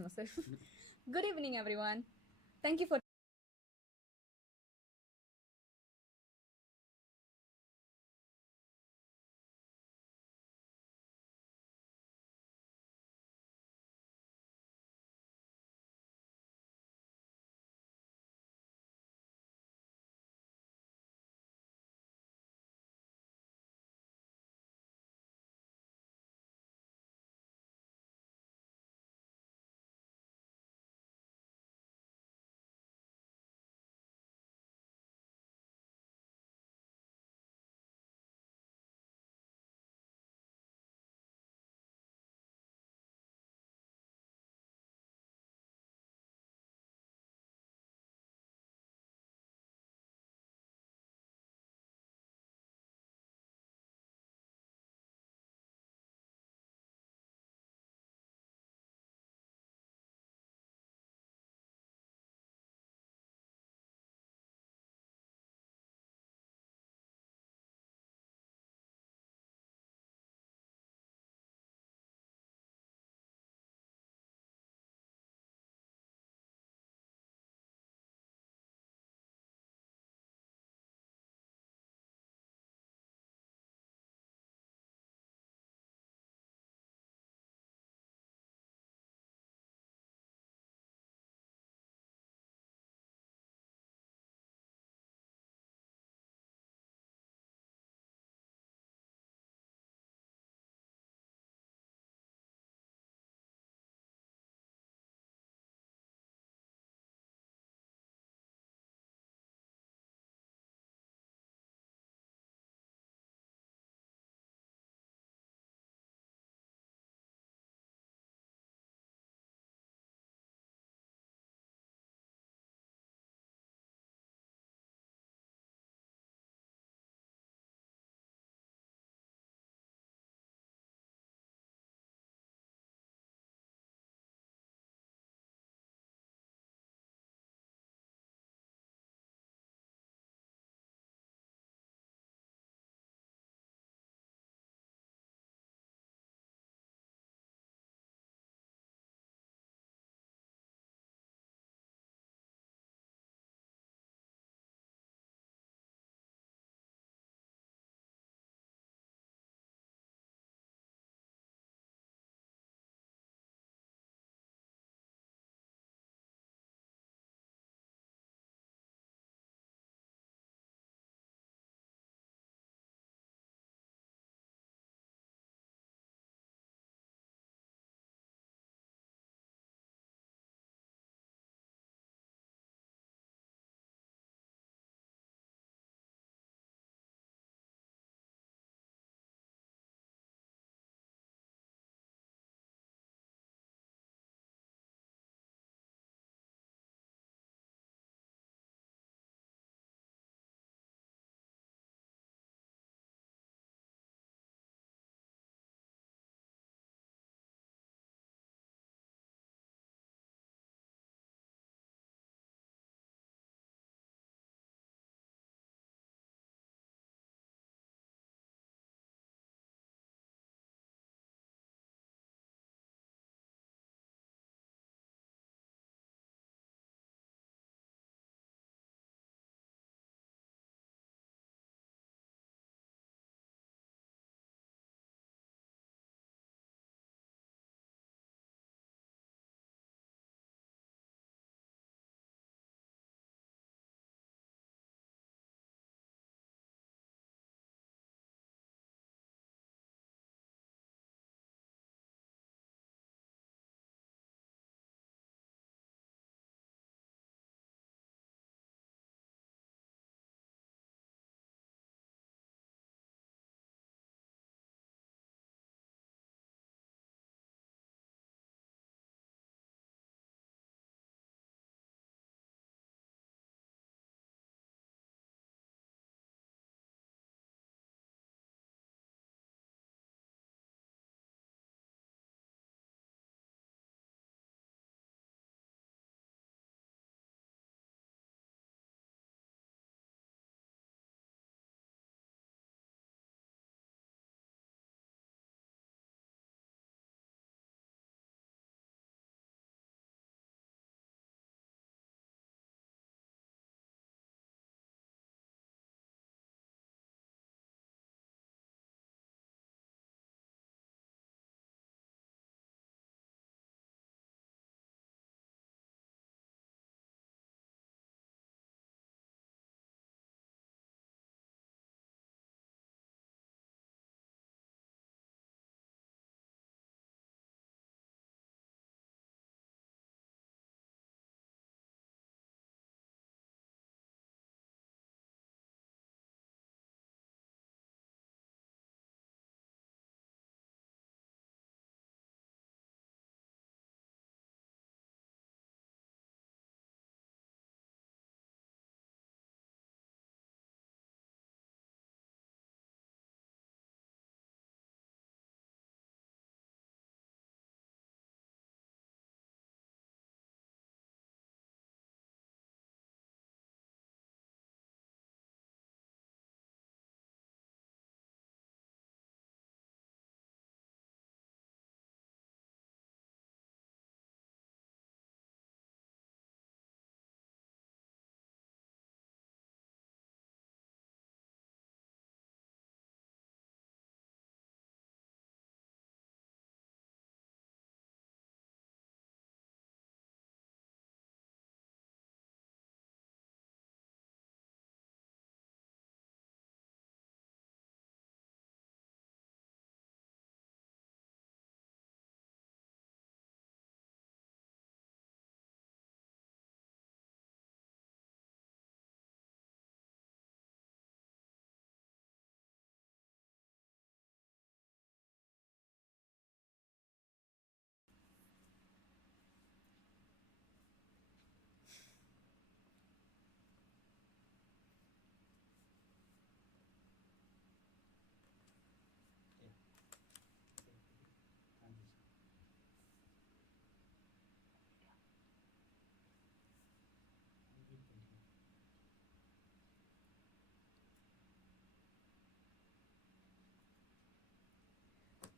myself. Good evening, everyone. Thank you for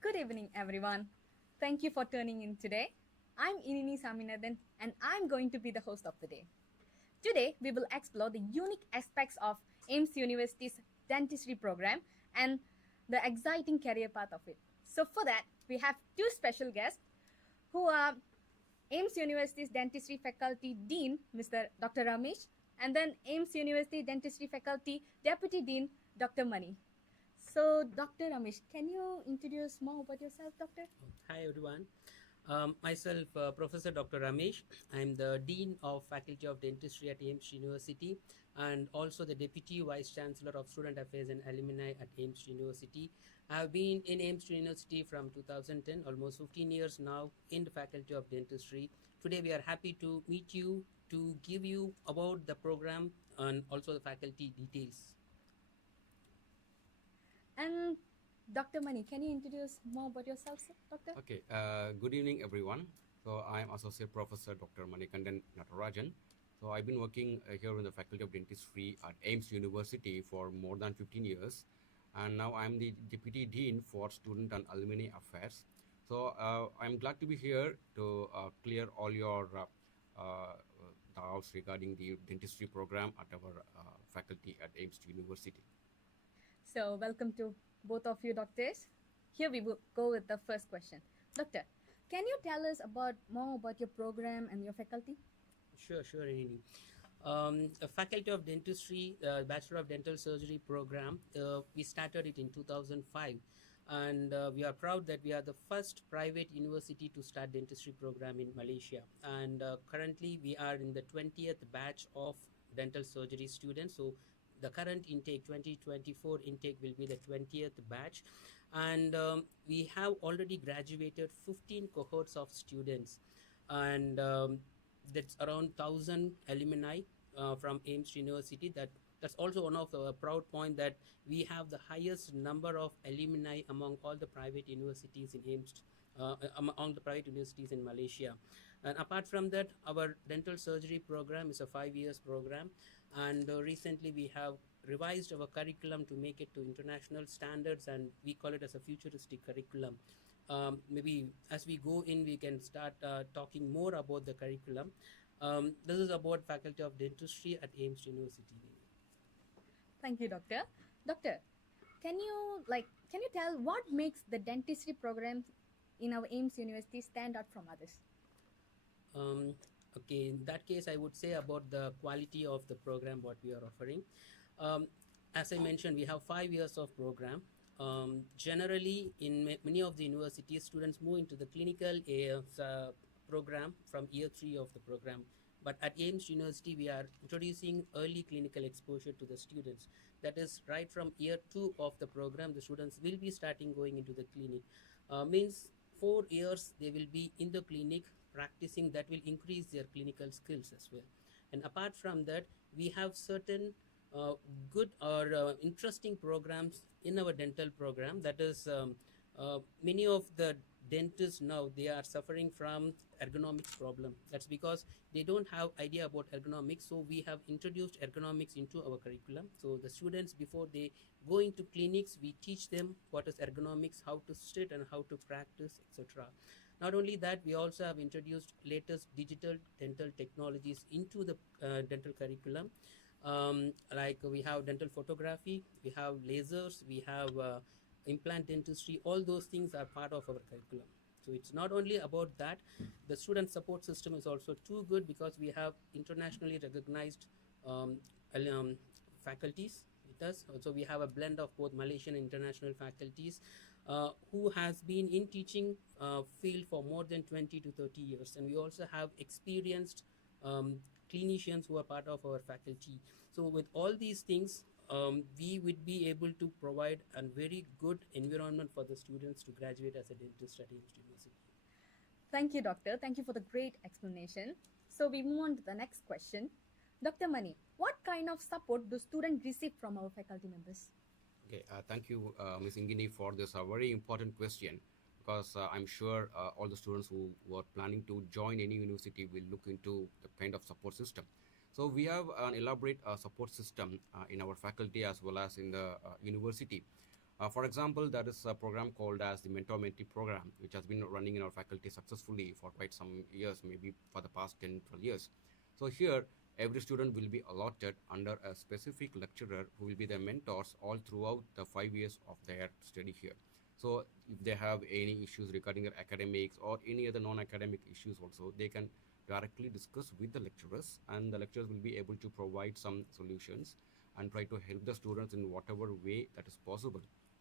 Good evening, everyone. Thank you for tuning in today. I'm Inini Saminathan, and I'm going to be the host of the day. Today, we will explore the unique aspects of AIMST University's dentistry program and the exciting career path of it. So, for that, we have two special guests who are AIMST University's Dentistry Faculty Dean, Mr. Dr. Ramesh, and then AIMST University Dentistry Faculty Deputy Dean, Dr. Mani. So, Dr. Ramesh, can you introduce more about yourself, Doctor? Hi everyone. Myself, Professor Dr. Ramesh. I'm the Dean of Faculty of Dentistry at AIMST University and also the Deputy Vice Chancellor of Student Affairs and Alumni at AIMST University. I've been in AIMST University from 2010, almost 15 years now in the Faculty of Dentistry. Today we are happy to meet you to give you about the program and also the faculty details. And Dr. Mani, can you introduce more about yourself, Doctor? Okay, good evening, everyone. So I'm Associate Professor Dr. Manikandan Natarajan. So I've been working here in the Faculty of Dentistry at AIMST University for more than 15 years. And now I'm the Deputy Dean for Student and Alumni Affairs. So I'm glad to be here to clear all your doubts regarding the dentistry program at our faculty at AIMST University. So, welcome to both of you, doctors. Here we will go with the first question. Doctor, can you tell us more about your program and your faculty? Sure, Rini. The Faculty of Dentistry, Bachelor of Dental Surgery program, we started it in 2005. And we are proud that we are the first private university to start dentistry program in Malaysia. And currently we are in the 20th batch of dental surgery students. So the current intake 2024 intake will be the 20th batch, and we have already graduated 15 cohorts of students, and that's around 1,000 alumni from AIMST University. That's also one of the proud point that we have the highest number of alumni among all the private universities in AIMST, among the private universities in Malaysia. And apart from that, our dental surgery program is a 5 years program, and recently we have revised our curriculum to make it to international standards, and we call it as a futuristic curriculum. Maybe as we go in, we can start talking more about the curriculum. This is about Faculty of Dentistry at AIMST University. Thank you, Doctor. Doctor, can you tell what makes the dentistry program in our AIMST University stand out from others? Okay, in that case, I would say about the quality of the program what we are offering. As I mentioned, we have 5 years of program. Generally, in many of the universities, students move into the clinical program from year 3 of the program. But at AIMST University, we are introducing early clinical exposure to the students. That is, right from year 2 of the program, the students will be starting going into the clinic. Means 4 years they will be in the clinic practicing. That will increase their clinical skills as well. And apart from that, we have certain good or interesting programs in our dental program. That is, many of the dentists now, they are suffering from ergonomics problem. That's because they don't have idea about ergonomics. So we have introduced ergonomics into our curriculum. So the students, before they go into clinics, we teach them what is ergonomics, how to sit and how to practice, etc. Not only that, we also have introduced latest digital dental technologies into the dental curriculum. Like we have dental photography, we have lasers, we have implant dentistry. All those things are part of our curriculum. So it's not only about that, the student support system is also too good because we have internationally recognized faculties with us. Also, we have a blend of both Malaysian and international faculties who has been in teaching field for more than 20 to 30 years. And we also have experienced clinicians who are part of our faculty. So with all these things, we would be able to provide a very good environment for the students to graduate as a dentist at AIMST University. Thank you, Doctor. Thank you for the great explanation. So we move on to the next question. Dr. Mani, what kind of support do students receive from our faculty members? Okay, thank you, Ms. Ingini, for this very important question, because I'm sure all the students who were planning to join any university will look into the kind of support system. So we have an elaborate support system in our faculty as well as in the university. For example, there is a program called as the mentor-mentee program, which has been running in our faculty successfully for quite some years, maybe for the past 10, 12 years. So here, every student will be allotted under a specific lecturer who will be their mentors all throughout the 5 years of their study here. So if they have any issues regarding their academics or any other non-academic issues also, they can directly discuss with the lecturers, and the lecturers will be able to provide some solutions and try to help the students in whatever way that is possible.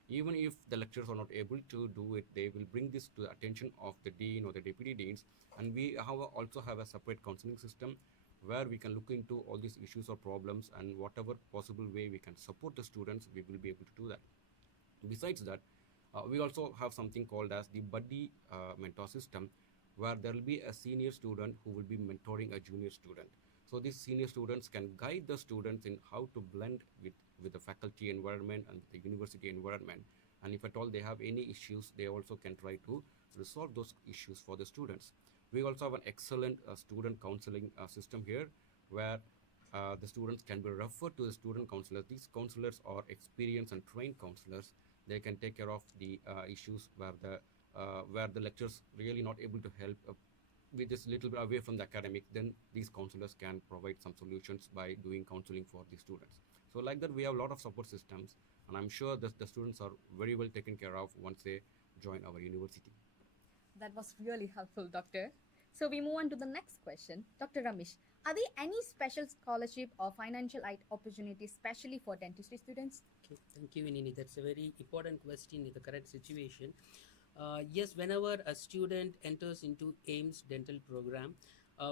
Even if the lecturers are not able to do it, they will bring this to the attention of the dean or the deputy deans, and we also have a separate counseling system where we can look into all these issues or problems, and whatever possible way we can support the students, we will be able to do that. Besides that, we also have something called as the buddy mentor system, where there will be a senior student who will be mentoring a junior student. So these senior students can guide the students in how to blend with the faculty environment and the university environment. And if at all they have any issues, they also can try to resolve those issues for the students. We also have an excellent student counseling system here, where the students can be referred to the student counselors. These counselors are experienced and trained counselors. They can take care of the issues where the lecturers really not able to help with this little bit away from the academic. Then these counselors can provide some solutions by doing counseling for the students. So like that, we have a lot of support systems, and I'm sure that the students are very well taken care of once they join our university. That was really helpful, Doctor. So we move on to the next question. Dr. Ramesh, are there any special scholarship or financial aid opportunities, especially for dentistry students? Okay, thank you, Vinini. That's a very important question in the current situation. Yes, whenever a student enters into AIMST dental program,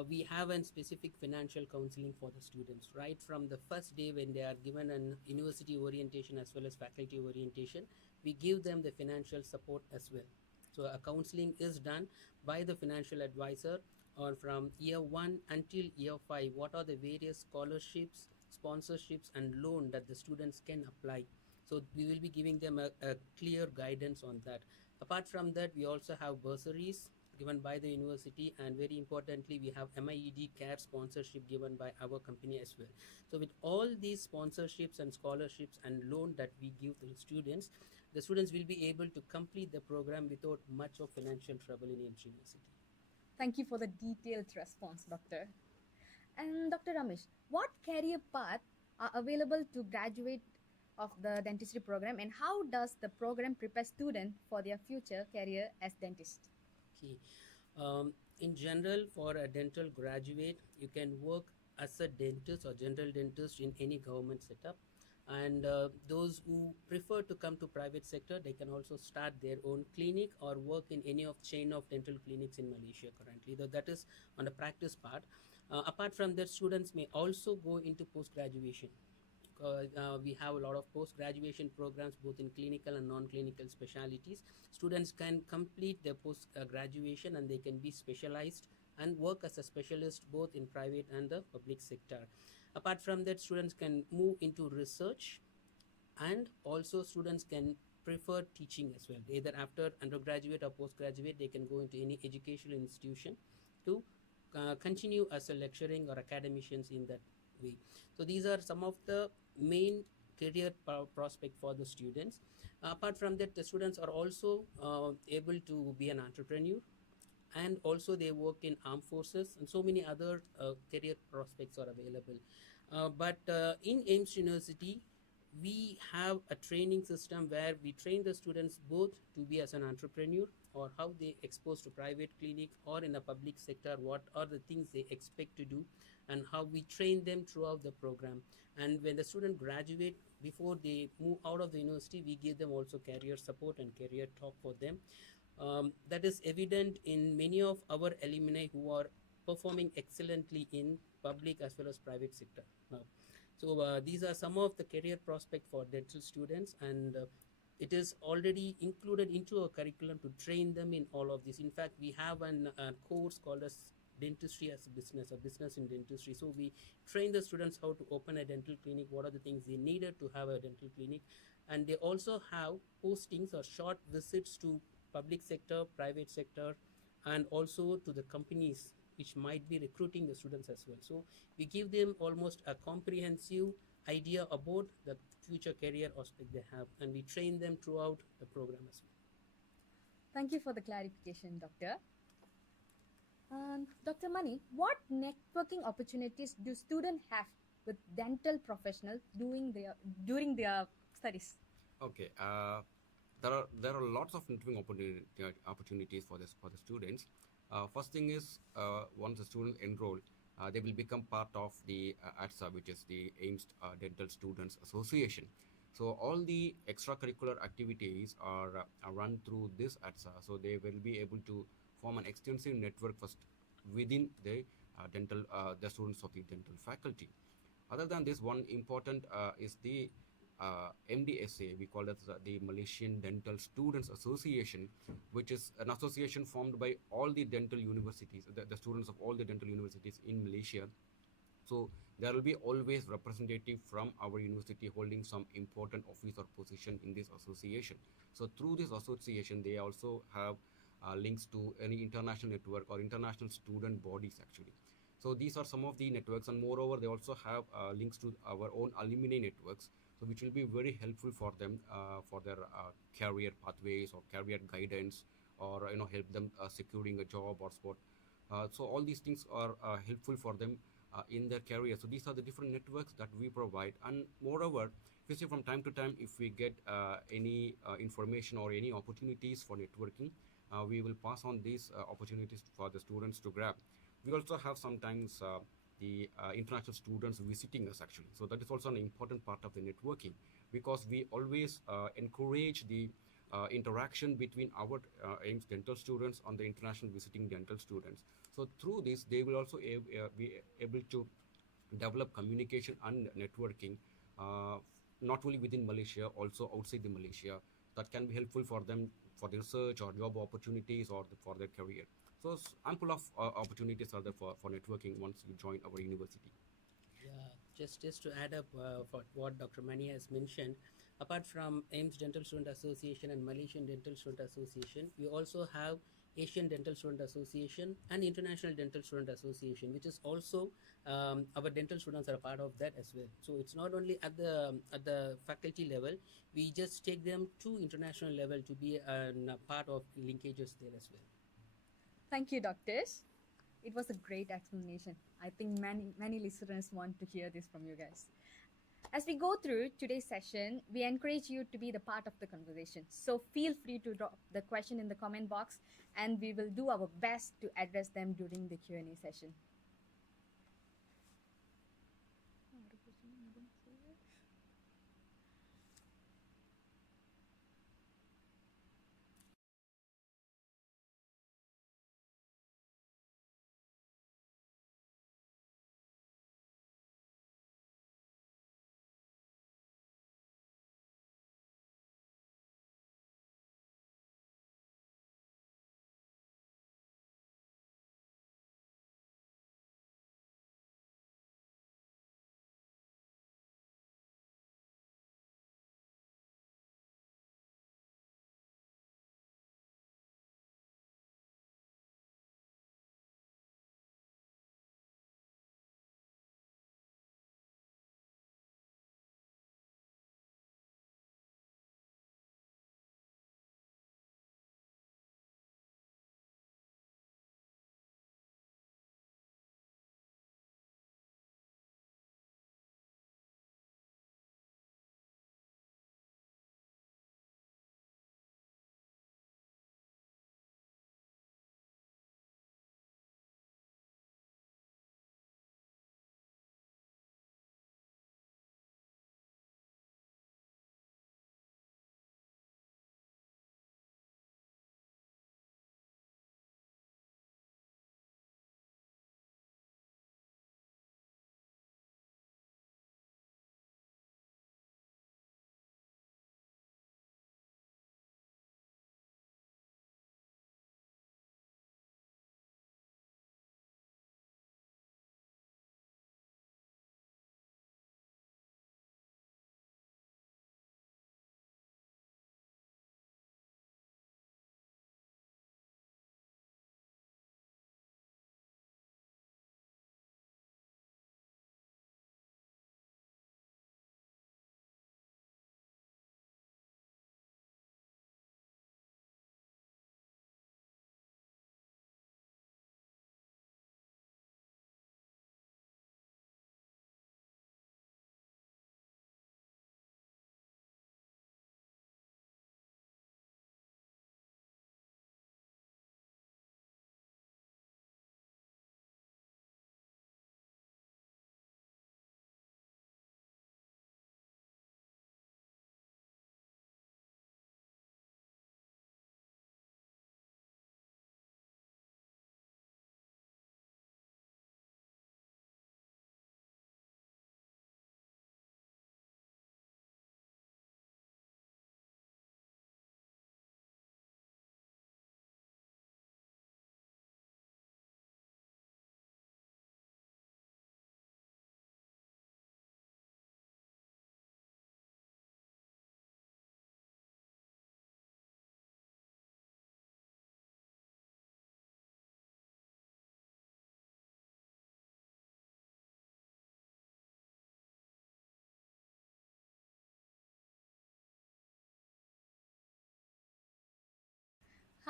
we have a specific financial counseling for the students right from the first day when they are given an university orientation as well as faculty orientation. We give them the financial support as well. So a counseling is done by the financial advisor, or from year 1 until year 5, what are the various scholarships, sponsorships and loan that the students can apply. So we will be giving them a clear guidance on that. Apart from that, we also have bursaries given by the university, and very importantly, we have MIED care sponsorship given by our company as well. So with all these sponsorships and scholarships and loan that we give to the students will be able to complete the program without much of financial trouble in AIMST University. Thank you for the detailed response, Doctor. And Dr. Ramesh, what career path are available to graduate of the dentistry program, and how does the program prepare students for their future career as dentists? Okay. In general, for a dental graduate, you can work as a dentist or general dentist in any government setup. And those who prefer to come to private sector, they can also start their own clinic or work in any of chain of dental clinics in Malaysia currently. Though that is on the practice part. Apart from that, students may also go into post-graduation. We have a lot of post-graduation programs both in clinical and non-clinical specialities. Students can complete their post-graduation and they can be specialized and work as a specialist both in private and the public sector. Apart from that, students can move into research, and also students can prefer teaching as well. Either after undergraduate or postgraduate, they can go into any educational institution to continue as a lecturing or academicians in that way. So these are some of the main career prospect for the students. Apart from that, the students are also able to be an entrepreneur, and also they work in armed forces, and so many other career prospects are available. But in AIMST University, we have a training system where we train the students both to be as an entrepreneur, or how they exposed to private clinic or in a public sector, what are the things they expect to do, and how we train them throughout the program. And when the student graduate, before they move out of the university, we give them also career support and career talk for them. That is evident in many of our alumni who are performing excellently in public as well as private sector now. So these are some of the career prospect for dental students, and it is already included into our curriculum to train them in all of this. In fact, we have a course called as Dentistry as a business in dentistry. So we train the students how to open a dental clinic, what are the things they needed to have a dental clinic, and they also have postings or short visits to public sector, private sector, and also to the companies which might be recruiting the students as well. So we give them almost a comprehensive idea about the future career aspect they have, and we train them throughout the program as well. Thank you for the clarification, Doctor. Dr. Mani, what networking opportunities do students have with dental professionals during their studies? Okay. There are lots of networking opportunities for the students. First thing is, once the students enroll, they will become part of the ATSA, which is the AIMST Dental Students Association. So all the extracurricular activities are run through this ATSA. So they will be able to form an extensive network first within the students of the dental faculty. Other than this, one important is the MDSA. We call it the Malaysian Dental Students Association, which is an association formed by all the dental universities, the students of all the dental universities in Malaysia. So there will be always representative from our university holding some important office or position in this association. So through this association, they also have links to any international network or international student bodies actually. So these are some of the networks, and moreover, they also have links to our own alumni networks, so which will be very helpful for them for their career pathways or career guidance, or help them securing a job or spot. So all these things are helpful for them in their career. So these are the different networks that we provide, and moreover, if you see from time to time, if we get any information or any opportunities for networking, we will pass on these opportunities for the students to grab. We also have sometimes the international students visiting us actually. So that is also an important part of the networking, because we always encourage the interaction between our AIMST dental students and the international visiting dental students. So through this, they will also be able to develop communication and networking, not only within Malaysia, also outside the Malaysia. That can be helpful for them for their research or job opportunities or for their career. So ample of opportunities are there for networking once you join our university. Yeah, just to add up for what Dr. Mani has mentioned, apart from AIMS Dental Student Association and Malaysian Dental Student Association, we also have Asian Dental Student Association and International Dental Student Association, which is also our dental students are a part of that as well. So it's not only at the faculty level, we just take them to international level to be a part of linkages there as well. Thank you, doctors. It was a great explanation. I think many listeners want to hear this from you guys. As we go through today's session, we encourage you to be the part of the conversation. So feel free to drop the question in the comment box, and we will do our best to address them during the Q&A session.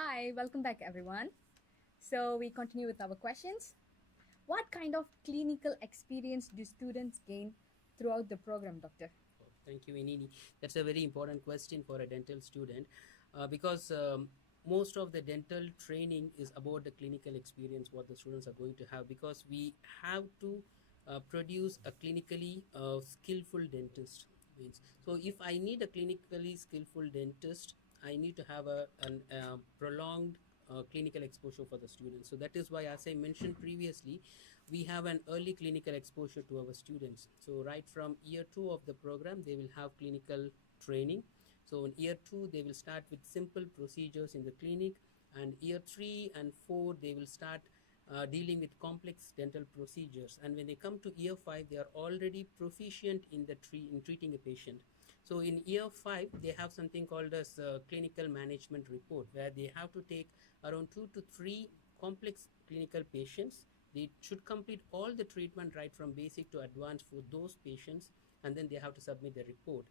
Hi, welcome back, everyone. So, we continue with our questions. What kind of clinical experience do students gain throughout the program, Doctor? Thank you, Inini. That's a very important question for a dental student because most of the dental training is about the clinical experience what the students are going to have, because we have to produce a clinically skillful dentist. Means, so if I need a clinically skillful dentist, I need to have a prolonged clinical exposure for the students. So that is why, as I mentioned previously, we have an early clinical exposure to our students. So right from year 2 of the program, they will have clinical training. So in year 2, they will start with simple procedures in the clinic, and year 3 and 4, they will start dealing with complex dental procedures. And when they come to year 5, they are already proficient in in treating a patient. So in year 5, they have something called as clinical management report, where they have to take around 2 to 3 complex clinical patients. They should complete all the treatment right from basic to advanced for those patients, and then they have to submit the report.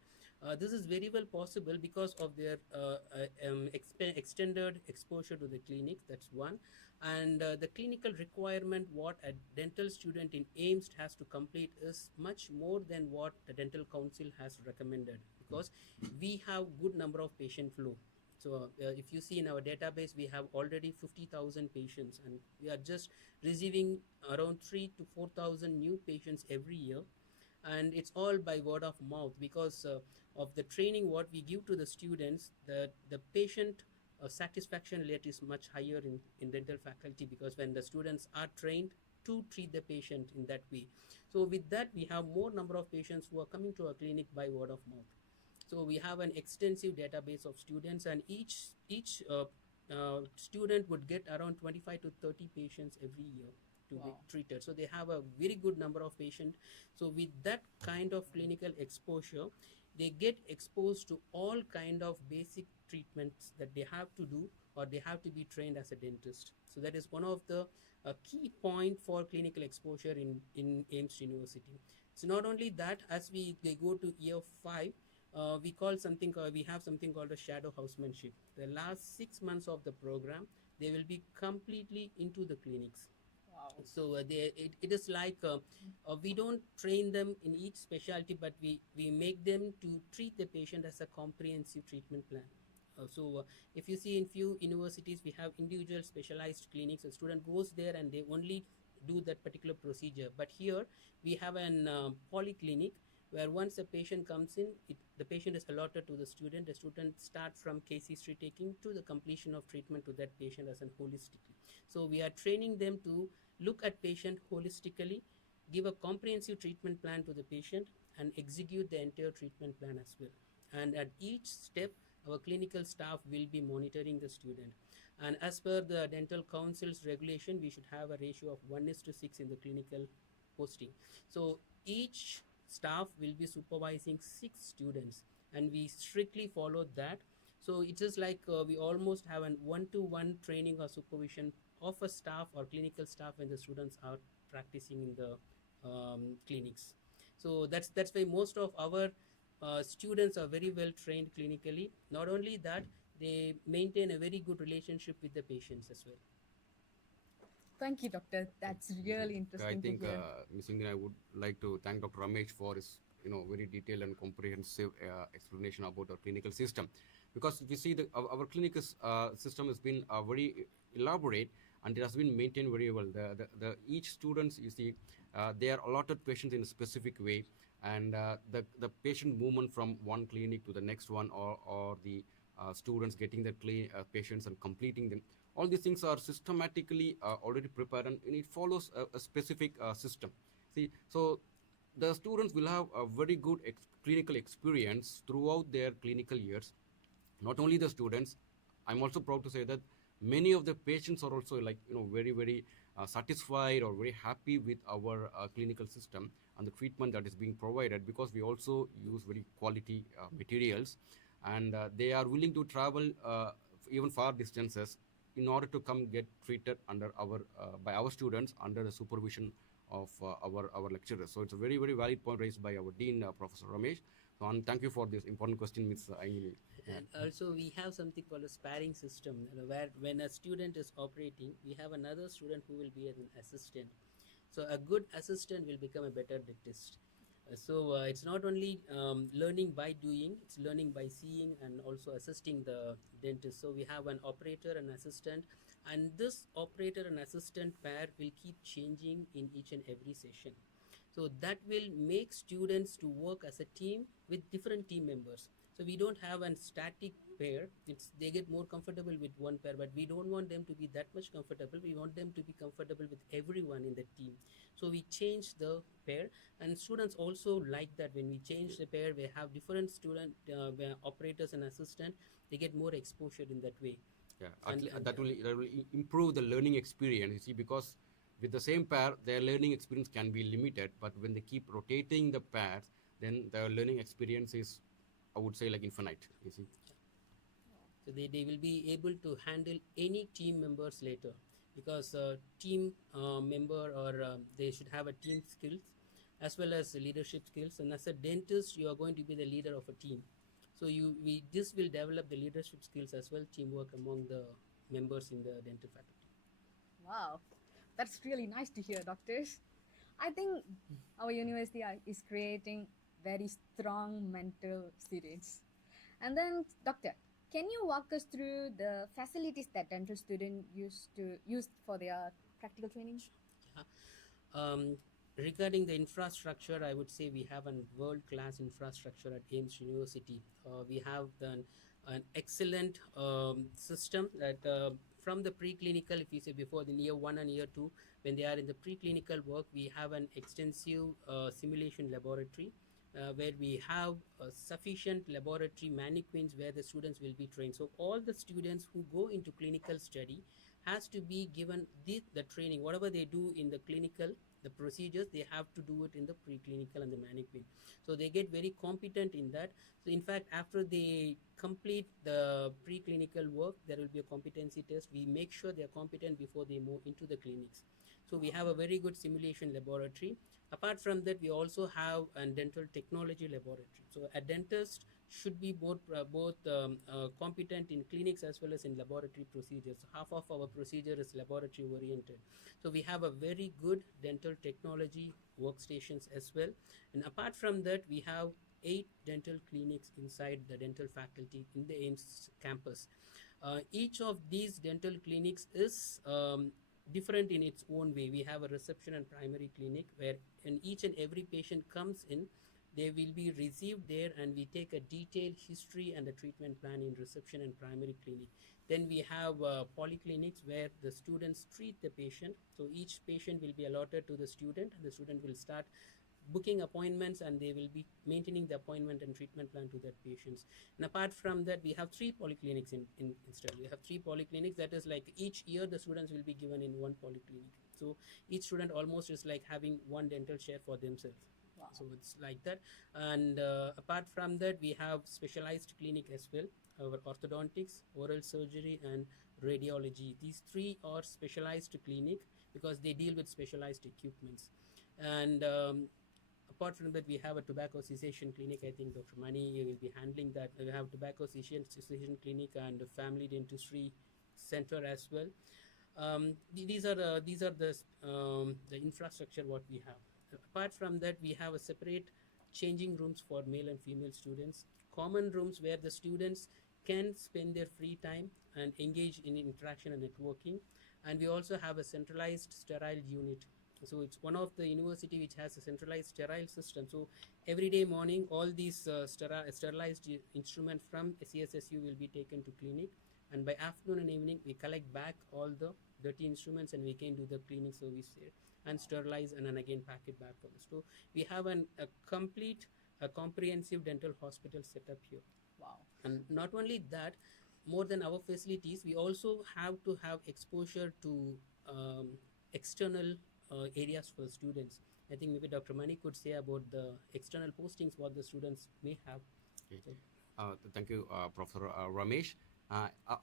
This is very well possible because of their extended exposure to the clinics. That's one. And the clinical requirement what a dental student in AIMST has to complete is much more than what the dental council has recommended, because we have good number of patient flow. So if you see in our database, we have already 50,000 patients, and we are just receiving around 3 to 4,000 new patients every year. And it's all by word of mouth, because of the training what we give to the students. The patient satisfaction rate is much higher in dental faculty, because when the students are trained to treat the patient in that way, so with that we have more number of patients who are coming to our clinic by word of mouth. So we have an extensive database of students, and each student would get around 25 to 30 patients every year to be treated. So they have a very good number of patients. So with that kind of clinical exposure, they get exposed to all kind of basic treatments that they have to do, or they have to be trained as a dentist. So that is one of the key point for clinical exposure in AIMST University. So not only that, as they go to year 5, we have something called a shadow housemanship. The last 6 months of the program, they will be completely into the clinics. Wow. So it is like we don't train them in each specialty, but we make them to treat the patient as a comprehensive treatment plan. So if you see in few universities, we have individual specialized clinics. A student goes there and they only do that particular procedure. But here we have an polyclinic, where once a patient comes in, the patient is allotted to the student. The student starts from case history taking to the completion of treatment to that patient as an holistically. So we are training them to look at patient holistically, give a comprehensive treatment plan to the patient, and execute the entire treatment plan as well. And at each step, our clinical staff will be monitoring the student. And as per the dental council's regulation, we should have a ratio of 1:6 in the clinical posting. So each staff will be supervising 6 students, and we strictly follow that. So it is like we almost have an one-to-one training or supervision of a staff or clinical staff when the students are practicing in the clinics. So that's why most of our students are very well trained clinically. Not only that, they maintain a very good relationship with the patients as well. Thank you, Doctor. That's really I interesting to think, hear. Ms. Indra, I would like to thank Dr. Ramesh for his very detailed and comprehensive explanation about our clinical system. Because if you see our clinical system has been very elaborate, and it has been maintained very well. Each students, you see, they are allotted patients in a specific way, and the patient movement from one clinic to the next one, or the students getting the patients and completing them, all these things are systematically already prepared, and it follows a specific system. See, so the students will have a very good clinical experience throughout their clinical years. Not only the students, I'm also proud to say that many of the patients are also like very satisfied or very happy with our clinical system and the treatment that is being provided, because we also use very quality materials, and they are willing to travel even far distances in order to come get treated under our by our students under the supervision of our lecturers. So it's a very valid point raised by our dean, Professor Ramesh. So, and thank you for this important question, Ms. Aini. And also we have something called a sparring system, where when a student is operating, we have another student who will be an assistant. So a good assistant will become a better dentist. So it's not only learning by doing, it's learning by seeing and also assisting the dentist. So we have an operator and assistant, and this operator and assistant pair will keep changing in each and every session. So that will make students to work as a team with different team members. So we don't have a static pair. It's they get more comfortable with one pair, but we don't want them to be that much comfortable. We want them to be comfortable with everyone in the team. So we change the pair, and students also like that. When we change the pair, we have different student operators and assistant. They get more exposure in that way. Yeah, And that will improve the learning experience. You see, because with the same pair, their learning experience can be limited. But when they keep rotating the pairs, then the learning experience is, I would say, like infinite. You see. so they will be able to handle any team members later, because team member, or they should have a team skills as well as leadership skills. And as a dentist, you are going to be the leader of a team. So this will develop the leadership skills as well, teamwork among the members in the dental faculty. Wow, that's really nice to hear, doctors. I think our university is creating very strong mental students. And then, doctor, can you walk us through the facilities that dental students use for their practical training? Yeah. Regarding the infrastructure, I would say we have a world-class infrastructure at AIMST University. We have an excellent system that from the preclinical, if you say before the year 1 and year 2, when they are in the preclinical work, we have an extensive simulation laboratory where we have sufficient laboratory mannequins where the students will be trained. So all the students who go into clinical study has to be given the training. Whatever they do in the clinical, the procedures, they have to do it in the preclinical and the mannequin. So they get very competent in that. So in fact, after they complete the preclinical work, there will be a competency test. We make sure they are competent before they move into the clinics. So we have a very good simulation laboratory. Apart from that, we also have a dental technology laboratory. So a dentist should be both competent in clinics as well as in laboratory procedures. Half of our procedure is laboratory oriented. So we have a very good dental technology workstations as well. And apart from that, we have 8 dental clinics inside the dental faculty in the AIMST campus. Each of these dental clinics is different in its own way. We have a reception and primary clinic where each and every patient comes in, they will be received there, and we take a detailed history and a treatment plan in reception and primary clinic. Then we have polyclinics where the students treat the patient. So each patient will be allotted to the student, and the student will start booking appointments, and they will be maintaining the appointment and treatment plan to their patients. And apart from that, we have 3 polyclinics instead. We have 3 polyclinics. That is like each year the students will be given in one polyclinic. So each student almost is like having one dental chair for themselves. Wow. So it's like that. And apart from that, we have specialized clinic as well. Our orthodontics, oral surgery, and radiology. These 3 are specialized clinic because they deal with specialized equipments. And apart from that, we have a tobacco cessation clinic. I think Dr. Mani will be handling that. We have tobacco cessation clinic and family dentistry center as well. These are the infrastructure what we have. Apart from that, we have a separate changing rooms for male and female students, common rooms where the students can spend their free time and engage in interaction and networking. And we also have a centralized sterile unit. So it's one of the university which has a centralized sterile system. So every day morning, all these sterilized instruments from CSSU will be taken to clinic, and by afternoon and evening we collect back all the dirty instruments, and we can do the cleaning service there and sterilize and then again pack it back for us. So we have a complete comprehensive dental hospital set up here. Wow. And not only that, more than our facilities, we also have to have exposure to external areas for students. I think maybe Dr. Mani could say about the external postings what the students may have. Okay. So, Thank you, Professor Ramesh.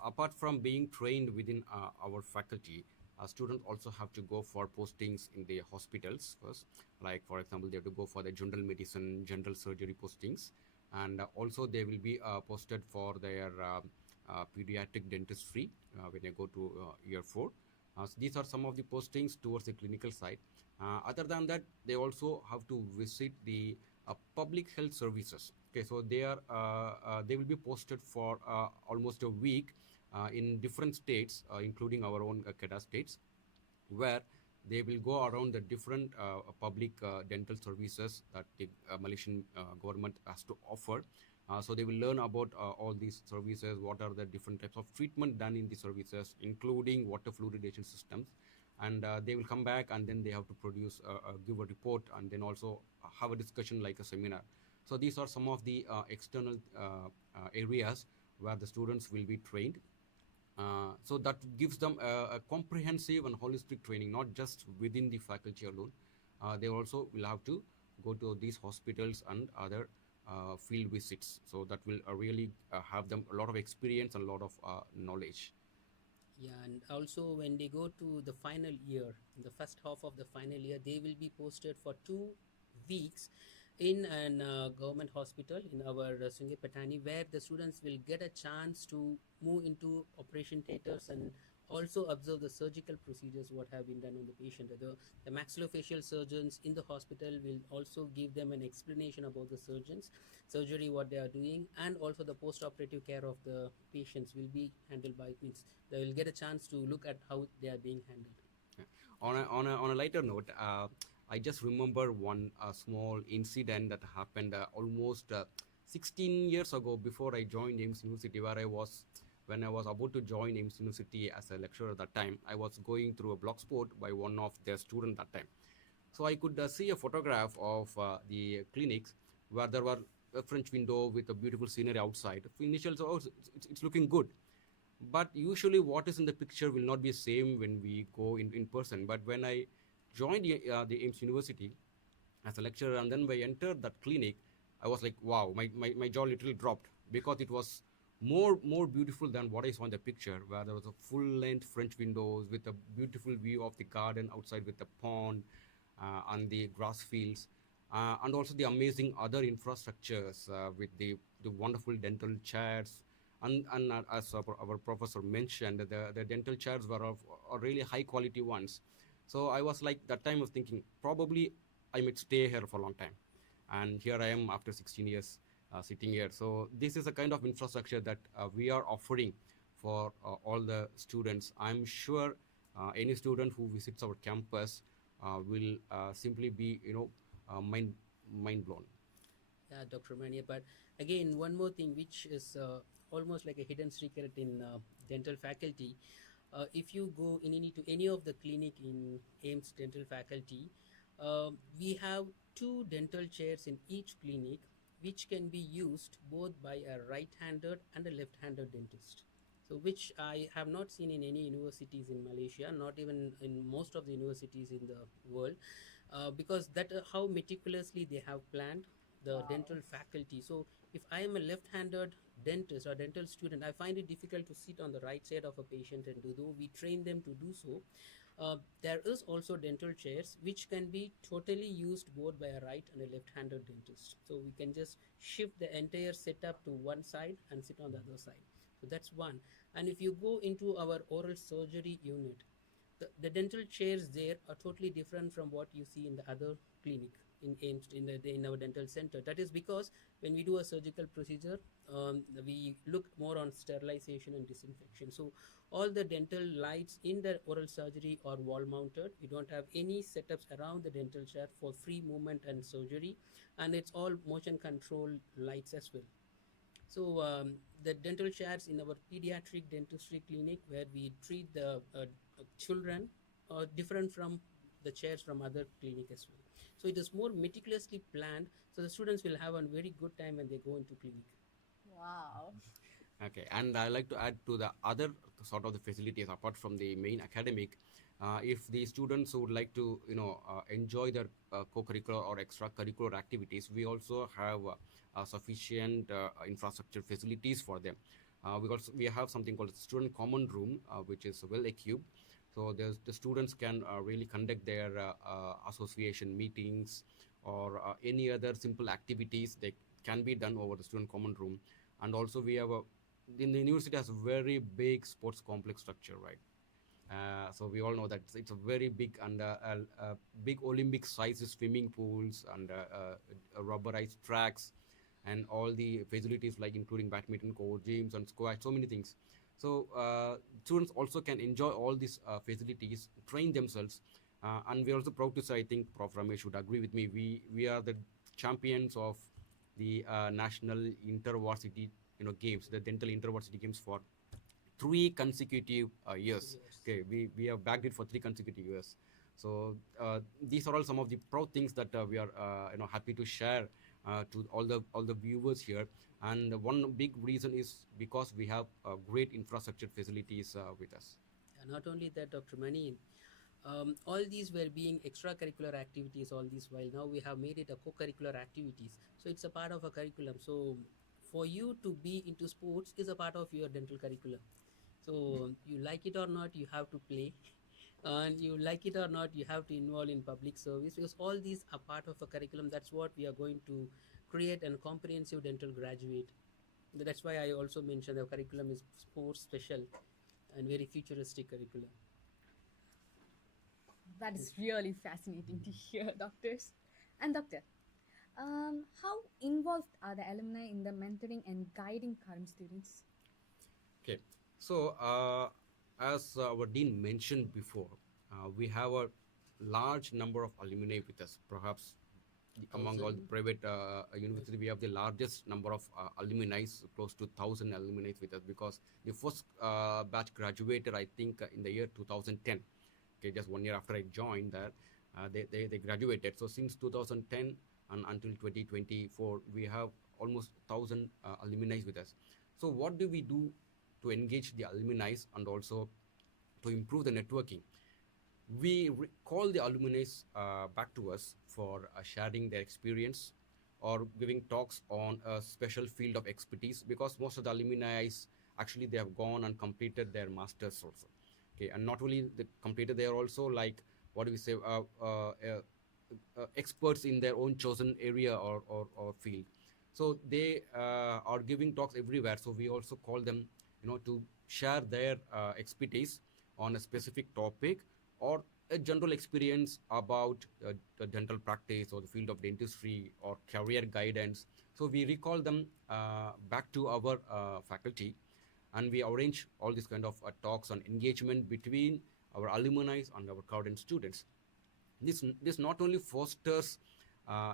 Apart from being trained within our faculty, students also have to go for postings in the hospitals first. Like, for example, they have to go for the general medicine, general surgery postings. and also they will be posted for their pediatric dentistry when they go to year 4. So these are some of the postings towards the clinical side. Other than that, they also have to visit the public health services. Okay, so they will be posted for almost a week in different states, including our own KEDA states, where they will go around the different public dental services that the Malaysian government has to offer. So they will learn about all these services, what are the different types of treatment done in the services, including water fluoridation systems. And they will come back and then they have to produce, give a report, and then also have a discussion like a seminar. So these are some of the external areas where the students will be trained. So that gives them a comprehensive and holistic training, not just within the faculty alone. They also will have to go to these hospitals and other field visits. So that will really have them a lot of experience and a lot of knowledge. Yeah, and also when they go to the final year, in the first half of the final year, they will be posted for 2 weeks in an government hospital in our Sungai Petani, where the students will get a chance to move into operation theaters and also observe the surgical procedures what have been done on the patient. The maxillofacial surgeons in the hospital will also give them an explanation about the surgery what they are doing, and also the post-operative care of the patients will be handled by means they will get a chance to look at how they are being handled. Yeah. On a lighter note, I just remember one small incident that happened almost 16 years ago before I joined AIMST University, where when I was about to join AIMST University as a lecturer at that time, I was going through a blog spot by one of their students that time. So I could see a photograph of the clinics where there were a French window with a beautiful scenery outside. Initially, so it's looking good. But usually what is in the picture will not be same when we go in person. But when I joined the AIMST University as a lecturer, and then when I entered that clinic, I was like, wow, my jaw literally dropped, because it was more beautiful than what I saw in the picture, where there was a full-length French windows with a beautiful view of the garden outside with the pond and the grass fields, and also the amazing other infrastructures with the wonderful dental chairs. And as our professor mentioned, the dental chairs were of really high quality ones. So I was like, that time of thinking, probably I might stay here for a long time. And here I am after 16 years sitting here. So this is a kind of infrastructure that we are offering for all the students. I'm sure any student who visits our campus will simply be, mind blown. Yeah, Dr. Mania. But again, one more thing which is almost like a hidden secret in dental faculty. If you go to any of the clinic in AIMST dental faculty, we have 2 dental chairs in each clinic, which can be used both by a right-handed and a left-handed dentist. So which I have not seen in any universities in Malaysia, not even in most of the universities in the world, because that how meticulously they have planned the dental faculty. So if I am a left-handed dentist or dental student, I find it difficult to sit on the right side of a patient, and though we train them to do so, there is also dental chairs which can be totally used both by a right and a left-handed dentist. So we can just shift the entire setup to one side and sit on the other side. So that's one. And if you go into our oral surgery unit, the dental chairs there are totally different from what you see in the other clinic in AIMST, in our dental center. That is because when we do a surgical procedure, we look more on sterilization and disinfection. So all the dental lights in the oral surgery are wall mounted. We don't have any setups around the dental chair for free movement and surgery, and it's all motion control lights as well. So the dental chairs in our pediatric dentistry clinic, where we treat the children, are different from the chairs from other clinic as well. So it is more meticulously planned, so the students will have a very good time when they go into clinic. Wow. Okay, and I like to add to the other sort of the facilities apart from the main academic. If the students would like to, enjoy their co-curricular or extracurricular activities, we also have sufficient infrastructure facilities for them. We have something called student common room, which is well equipped. So the students can really conduct their association meetings or any other simple activities. They can be done over the student common room. And also we have the university has a very big sports complex structure, right? So we all know that it's a very big and big Olympic size swimming pools and rubberized tracks and all the facilities like including badminton court, gyms and squash, so many things. So students also can enjoy all these facilities, train themselves, and we're also proud to say, I think Prof. Ramesh would agree with me, we are the champions of the national intervarsity games, the dental intervarsity games for 3 consecutive years. Yes. Okay, we have bagged it for 3 consecutive years. So these are all some of the proud things that we are happy to share to all the viewers here. And one big reason is because we have great infrastructure facilities with us. Not only that, Dr. Mani, all these were being extracurricular activities all this while. Now we have made it a co-curricular activities. So it's a part of a curriculum. So for you to be into sports is a part of your dental curriculum. So you like it or not, you have to play. And you like it or not, you have to involve in public service, because all these are part of a curriculum. That's what we are going to create a comprehensive dental graduate. That's why I also mentioned the curriculum is sports special and very futuristic curriculum. That is really fascinating to hear, doctors. And doctor, how involved are the alumni in the mentoring and guiding current students? Okay, so as our dean mentioned before, we have a large number of alumni with us. Perhaps among all the private universities, we have the largest number of alumni, close to 1,000 alumni with us, because the first batch graduated, I think, in the year 2010. Okay, just 1 year after I joined there, they graduated. So since 2010 and until 2024, we have almost 1,000 alumni with us. So what do we do to engage the alumni and also to improve the networking? We call the alumni back to us for sharing their experience or giving talks on a special field of expertise, because most of the alumni actually they have gone and completed their masters also. Okay, and not only they completed, they are also like, what do we say, experts in their own chosen area or field. So they are giving talks everywhere. So we also call them, to share their expertise on a specific topic or a general experience about the dental practice or the field of dentistry or career guidance. So we recall them back to our faculty, and we arrange all these kind of talks on engagement between our alumni and our current students. This not only fosters a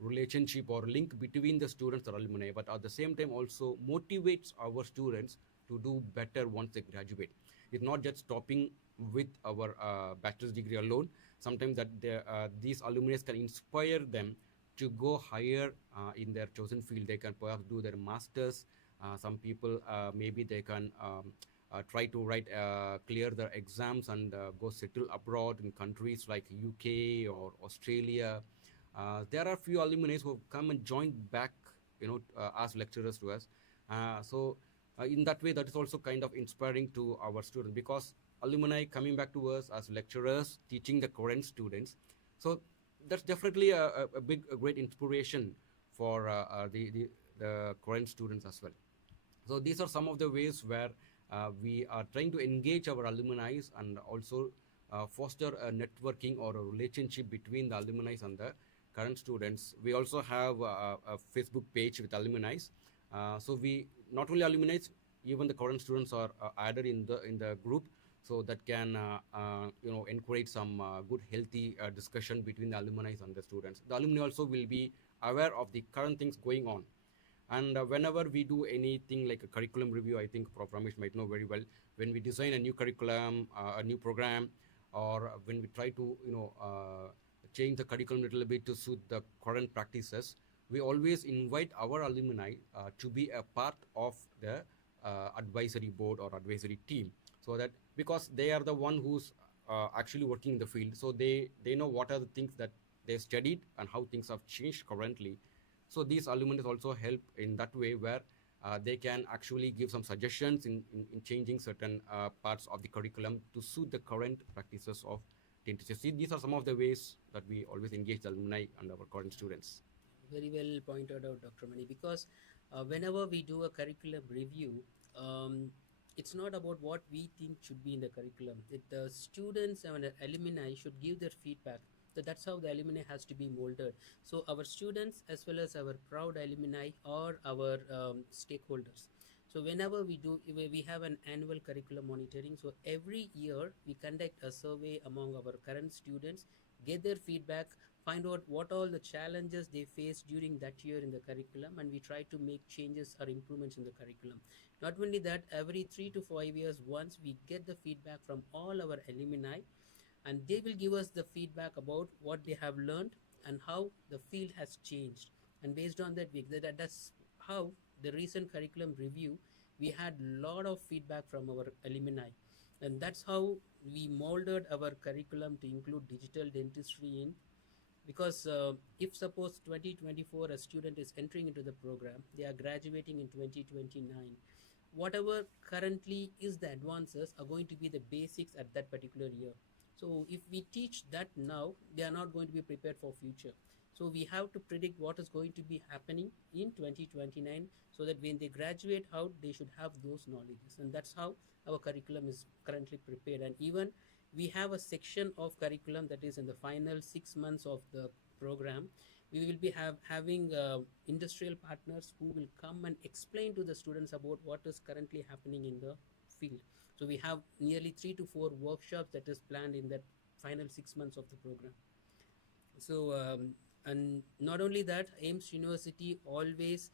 relationship or link between the students or alumni, but at the same time also motivates our students to do better once they graduate. It's not just stopping with our bachelor's degree alone. Sometimes that these alumni can inspire them to go higher in their chosen field. They can perhaps do their masters. Some people maybe they can try to clear their exams and go settle abroad in countries like UK or Australia. There are few alumni who have come and joined back, as lecturers to us. So in that way, that is also kind of inspiring to our students, because alumni coming back to us as lecturers teaching the current students. So that's definitely a great inspiration for the current students as well. So these are some of the ways where we are trying to engage our alumni and also foster a networking or a relationship between the alumni and the current students. We also have a Facebook page with alumni. So we not only alumni, even the current students are added in the group, so that can encourage some good healthy discussion between the alumni and the students. The alumni also will be aware of the current things going on. And whenever we do anything like a curriculum review, I think Prof. Ramesh might know very well, when we design a new curriculum, a new program, or when we try to change the curriculum a little bit to suit the current practices, we always invite our alumni to be a part of the advisory board or advisory team, so that because they are the one who's actually working in the field, so they know what are the things that they studied and how things have changed currently. So these alumni also help in that way, where they can actually give some suggestions in changing certain parts of the curriculum to suit the current practices of dentistry. See, these are some of the ways that we always engage the alumni and our current students. Very well pointed out, Dr. Mani, because whenever we do a curriculum review, it's not about what we think should be in the curriculum. The students and the alumni should give their feedback. So that's how the alumni has to be molded. So our students as well as our proud alumni are our stakeholders. So whenever we have an annual curriculum monitoring. So every year we conduct a survey among our current students, get their feedback, find out what all the challenges they face during that year in the curriculum, and we try to make changes or improvements in the curriculum. Not only that, every 3 to 5 years once we get the feedback from all our alumni, and they will give us the feedback about what they have learned and how the field has changed. And based on that, that's how the recent curriculum review, we had a lot of feedback from our alumni, and that's how we molded our curriculum to include digital dentistry in. Because if suppose 2024 a student is entering into the program, they are graduating in 2029, whatever currently is the advances are going to be the basics at that particular year. So if we teach that now, they are not going to be prepared for future. So we have to predict what is going to be happening in 2029, so that when they graduate out, they should have those knowledges. And that's how our curriculum is currently prepared. And even we have a section of curriculum that is in the final 6 months of the program. We will be having industrial partners who will come and explain to the students about what is currently happening in the field. So we have nearly 3 to 4 workshops that is planned in that final 6 months of the program. So and not only that, AIMST University always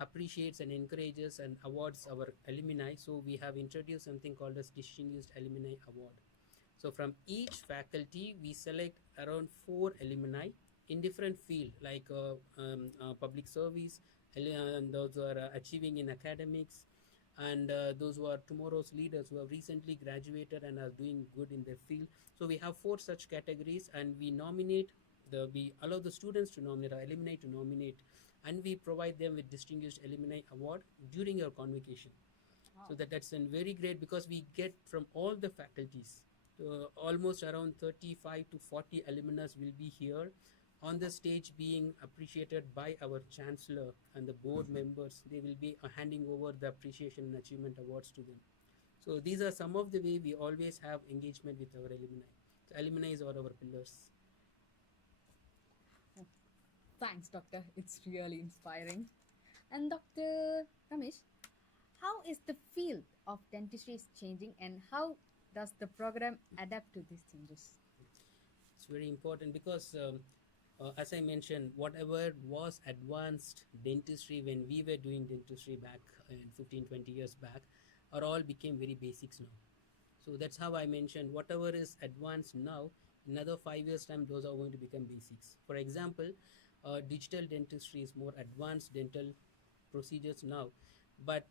appreciates and encourages and awards our alumni. So we have introduced something called as Distinguished Alumni Award. So from each faculty, we select around 4 alumni in different field, like public service, and those who are achieving in academics, and those who are tomorrow's leaders who have recently graduated and are doing good in their field. So we have 4 such categories, and we allow the students to nominate, our alumni to nominate, and we provide them with Distinguished Alumni Award during our convocation. Wow. So that's very great, because we get from all the faculties. Almost around 35 to 40 alumnus will be here on the stage, being appreciated by our chancellor and the board members. They will be handing over the appreciation and achievement awards to them. So these are some of the way we always have engagement with our alumni. So alumni are our pillars. Thanks, Doctor. It's really inspiring. And Dr. Ramesh, how is the field of dentistry is changing, and how does the program adapt to these changes? It's very important, because as I mentioned, whatever was advanced dentistry when we were doing dentistry back in 15-20 years back are all became very basics now. So that's how I mentioned whatever is advanced now, another 5 years time, those are going to become basics. For example, digital dentistry is more advanced dental procedures now, but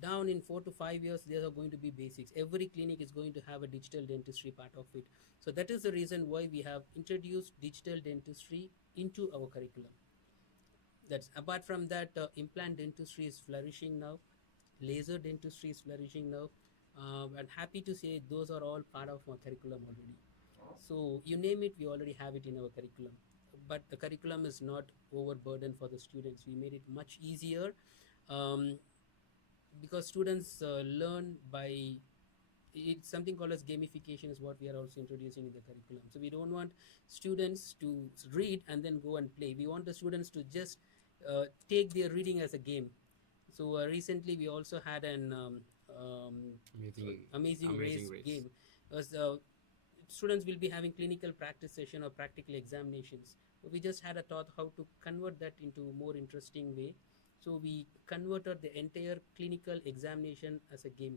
down in 4 to 5 years, there are going to be basics. Every clinic is going to have a digital dentistry part of it. So that is the reason why we have introduced digital dentistry into our curriculum. That's apart from that, implant dentistry is flourishing now, laser dentistry is flourishing now. I'm happy to say those are all part of our curriculum already. So you name it, we already have it in our curriculum. But the curriculum is not overburdened for the students. We made it much easier. Because students learn by, it's something called as gamification is what we are also introducing in the curriculum. So we don't want students to read and then go and play. We want the students to just take their reading as a game. So recently we also had an amazing race game. Because students will be having clinical practice session or practical examinations. We just had a thought how to convert that into more interesting way. So we converted the entire clinical examination as a game.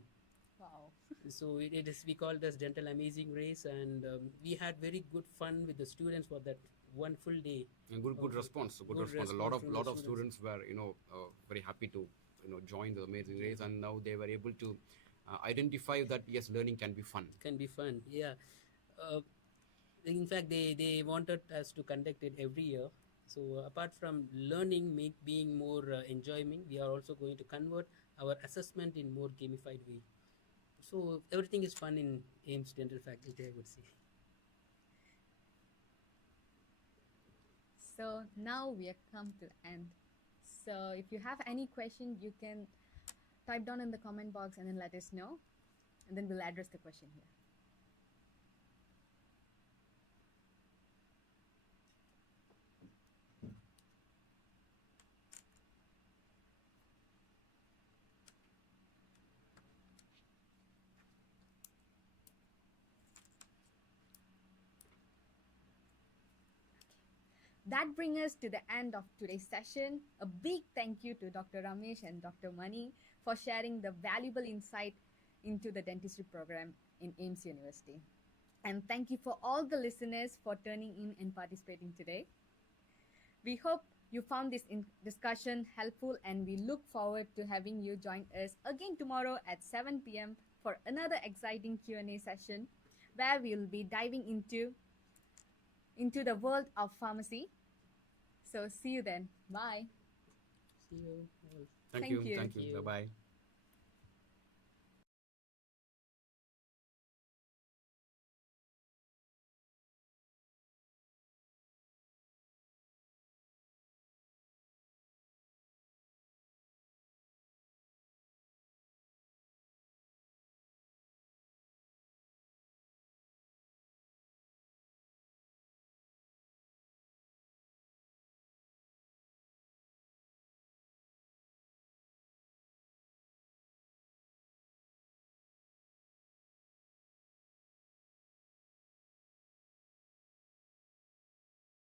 Wow. So we called this Dental Amazing Race, and we had very good fun with the students for that one full day. And good response. Good response. A lot of students were very happy to join the amazing race, and now they were able to identify that yes, learning can be fun. Can be fun, yeah. In fact, they wanted us to conduct it every year. So apart from learning being more enjoying, we are also going to convert our assessment in more gamified way. So everything is fun in AIMST dental faculty, I would say. So now we have come to the end. So if you have any question, you can type down in the comment box and then let us know, and then we'll address the question here. That brings us to the end of today's session. A big thank you to Dr. Ramesh and Dr. Mani for sharing the valuable insight into the dentistry program in AIMST University. And thank you for all the listeners for turning in and participating today. We hope you found this discussion helpful, and we look forward to having you join us again tomorrow at 7 p.m. for another exciting Q&A session where we'll be diving into the world of pharmacy. So see you then. Bye. See you. Thank Thank you. you. Thank you. Thank you. Bye bye.